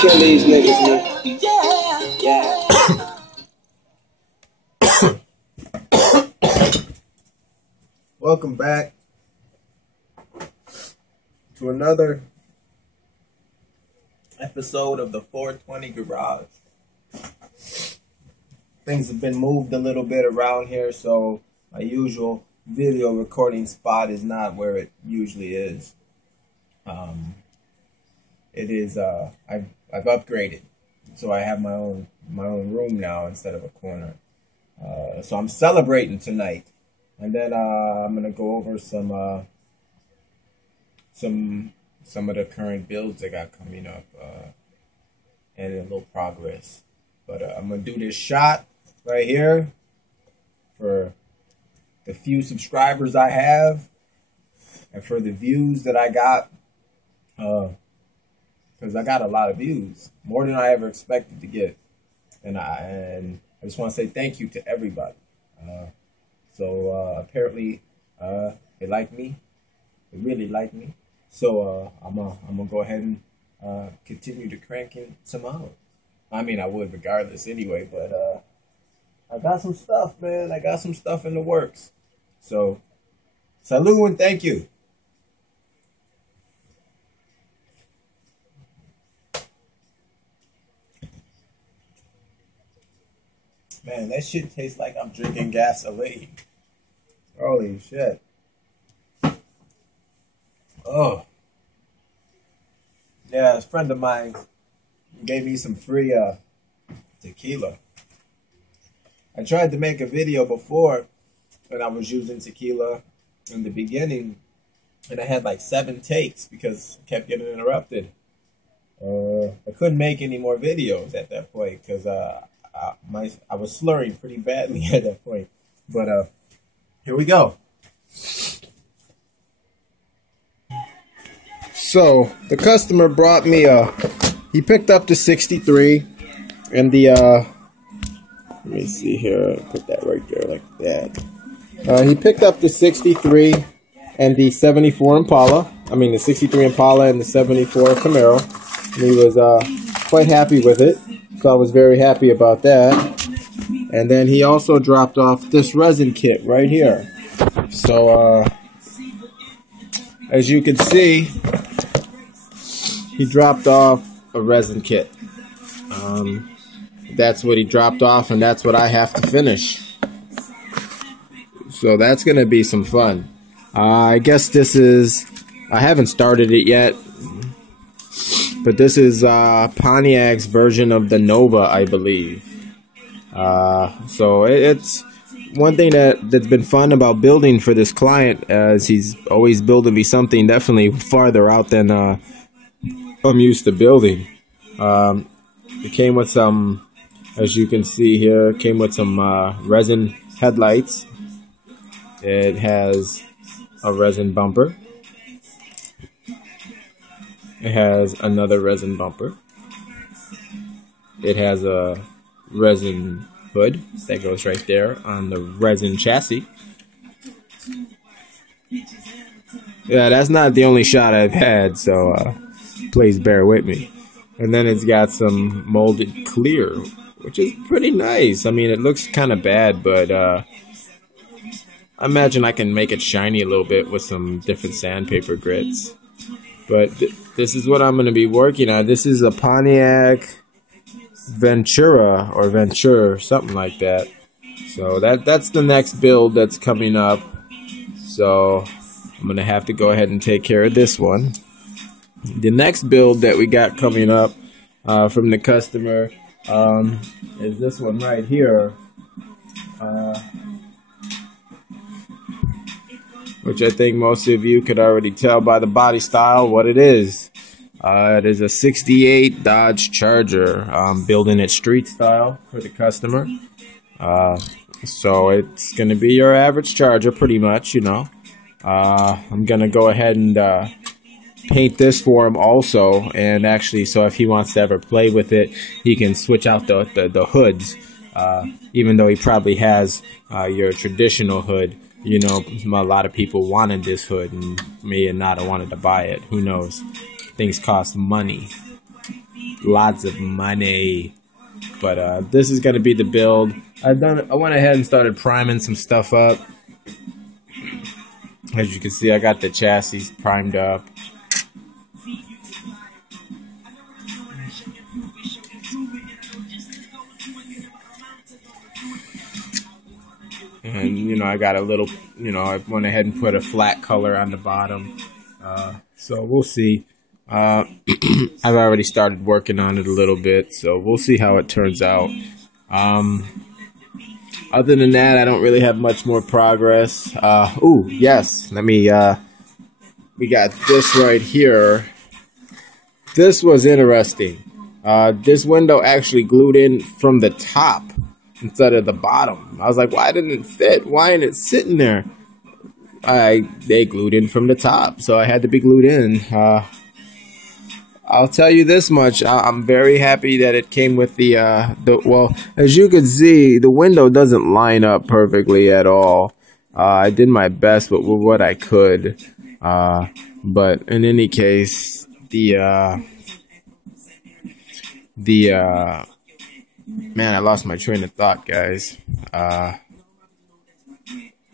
Kill these niggas, man. Yeah. Welcome back to another episode of the 420 Garage. Things have been moved a little bit around here, so my usual video recording spot is not where it usually is. I've upgraded, so I have my own room now instead of a corner. So I'm celebrating tonight, and then I'm gonna go over some of the current builds I got coming up, and a little progress. But I'm gonna do this shot right here for the few subscribers I have and for the views that I got, because I got a lot of views, more than I ever expected to get, and I just want to say thank you to everybody. Apparently they like me, they really like me, so I'm gonna go ahead and continue to crank in some out. I mean, I would regardless anyway, but I got some stuff, man. I got some stuff in the works. So, salute and thank you. Man, that shit tastes like I'm drinking gasoline. Holy shit. Oh. Yeah, a friend of mine gave me some free tequila. I tried to make a video before when I was using tequila in the beginning, and I had like 7 takes because I kept getting interrupted. I couldn't make any more videos at that point because I was slurring pretty badly at that point. But here we go. So the customer brought me he picked up the 63 and the let me see here, put that right there like that. He picked up the 63 and the 74 Impala. I mean the 63 Impala and the 74 Camaro. And he was quite happy with it. So I was very happy about that. And then he also dropped off this resin kit right here. So as you can see, he dropped off a resin kit. That's what he dropped off, and that's what I have to finish. So that's gonna be some fun. I guess this is, I haven't started it yet, but this is Pontiac's version of the Nova, I believe. So it's one thing that's been fun about building for this client, as he's always building me something definitely farther out than I'm used to building. It came with some, as you can see here, came with some resin headlights. It has a resin bumper. It has another resin bumper. It has a resin hood that goes right there on the resin chassis. Yeah, that's not the only shot I've had, so please bear with me. And then it's got some molded clear, which is pretty nice. I mean, it looks kind of bad, but I imagine I can make it shiny a little bit with some different sandpaper grits. But this is what I'm going to be working on. This is a Pontiac Ventura or Venture, something like that. So that's the next build that's coming up. So I'm going to have to go ahead and take care of this one. The next build that we got coming up from the customer is this one right here, which I think most of you could already tell by the body style what it is. It is a 68 Dodge Charger, building it street style for the customer. So it's going to be your average Charger pretty much, you know. I'm going to go ahead and paint this for him also, and actually, so if he wants to ever play with it, he can switch out the hoods, even though he probably has your traditional hood. You know, a lot of people wanted this hood and may not have wanted to buy it. Who knows? Things cost money. lots of money. But this is going to be the build. I went ahead and started priming some stuff up. As you can see, I got the chassis primed up. And, you know, I got a little, you know, I went ahead and put a flat color on the bottom. So we'll see. I've already started working on it a little bit, so we'll see how it turns out. Other than that, I don't really have much more progress. Ooh, yes, let me, we got this right here. This was interesting. This window actually glued in from the top instead of the bottom. I was like, why didn't it fit? Why isn't it sitting there? They glued in from the top, so I had to be glued in. I'll tell you this much: I'm very happy that it came with the well, as you can see, the window doesn't line up perfectly at all. I did my best with what I could, but in any case, man, I lost my train of thought, guys.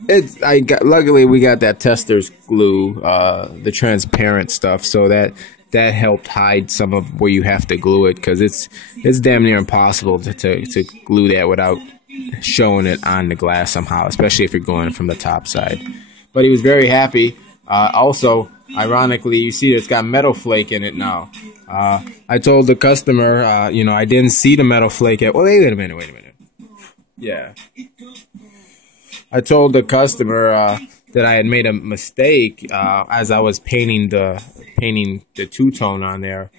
Luckily we got that tester's glue, the transparent stuff, so that helped hide some of where you have to glue it, because it's damn near impossible to glue that without showing it on the glass somehow, especially if you're going from the top side. But he was very happy. Also, ironically, you see it's got metal flake in it now. I told the customer, you know, I didn't see the metal flake at. Well, wait a minute. Yeah. I told the customer that I had made a mistake as I was painting the two-tone on there,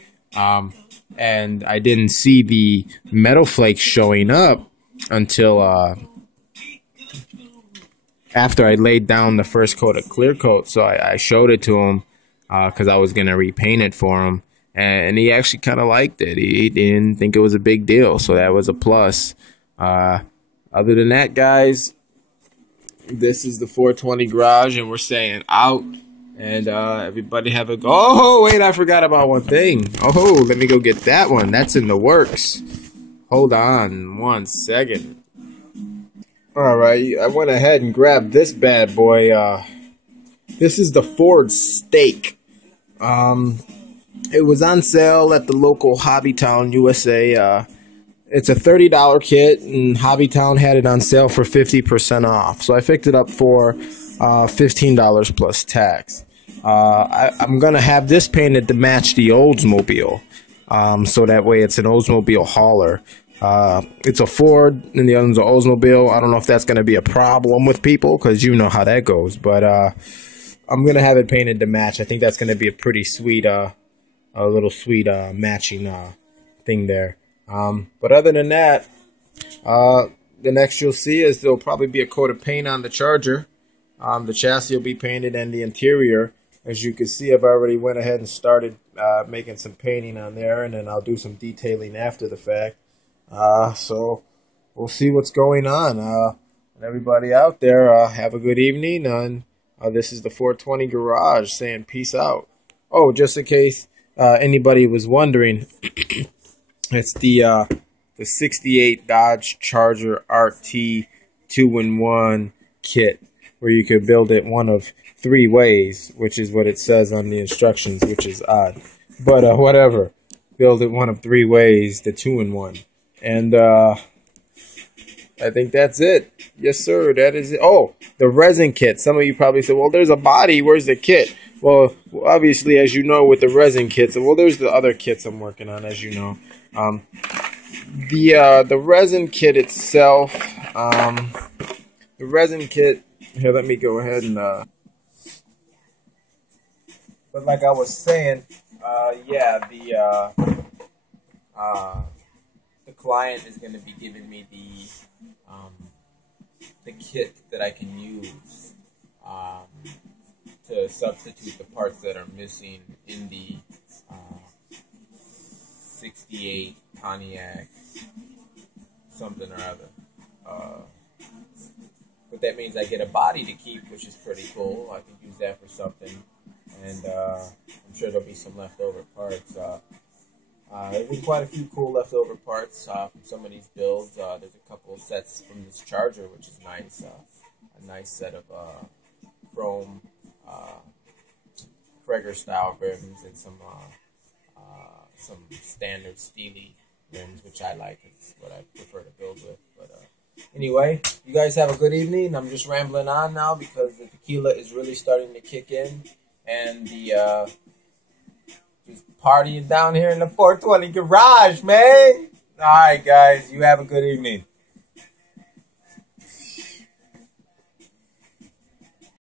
and I didn't see the metal flakes showing up until after I laid down the first coat of clear coat. So I showed it to him because I was gonna repaint it for him, and he actually kind of liked it. He didn't think it was a big deal, so that was a plus. Other than that, guys, this is the 420 garage, and we're saying out. And everybody have a go. Oh, wait, I forgot about one thing. Oh, let me go get that one. That's in the works. Hold on 1 second. All right, I went ahead and grabbed this bad boy. This is the Ford Stake. It was on sale at the local Hobbytown, USA. It's a $30 kit, and Hobbytown had it on sale for 50% off. So I picked it up for $15 plus tax. I'm going to have this painted to match the Oldsmobile, so that way it's an Oldsmobile hauler. It's a Ford, and the other one's an Oldsmobile. I don't know if that's going to be a problem with people, because you know how that goes. But I'm going to have it painted to match. I think that's going to be a pretty sweet, a little sweet matching thing there. But other than that, the next you'll see is there'll probably be a coat of paint on the Charger. The chassis will be painted, and the interior. As you can see, I've already went ahead and started making some painting on there, and then I'll do some detailing after the fact. So we'll see what's going on. And everybody out there, have a good evening. And this is the 420 Garage saying peace out. Oh, just in case anybody was wondering, it's the 68 Dodge Charger RT 2-in-1 kit, where you could build it one of 3 ways, which is what it says on the instructions, which is odd. But whatever. Build it one of 3 ways, the 2-in-1. And I think that's it. Yes, sir. That is it. Oh, the resin kit. Some of you probably said, well, there's a body. Where's the kit? Well, obviously, as you know, with the resin kits, well, there's the other kits I'm working on, as you know. The resin kit itself, the resin kit, here, let me go ahead and, but like I was saying, yeah, the client is going to be giving me the kit that I can use to substitute the parts that are missing in the 68 Pontiac something or other. But that means I get a body to keep, which is pretty cool. I can use that for something, and I'm sure there'll be some leftover parts. There's been quite a few cool leftover parts from some of these builds. There's a couple of sets from this charger, which is nice. A nice set of chrome Krager style rims and some standard steely rims, which I like. It's what I prefer to build with. But anyway, you guys have a good evening. I'm just rambling on now because the tequila is really starting to kick in, and the just partying down here in the 420 garage, man. All right, guys, you have a good evening.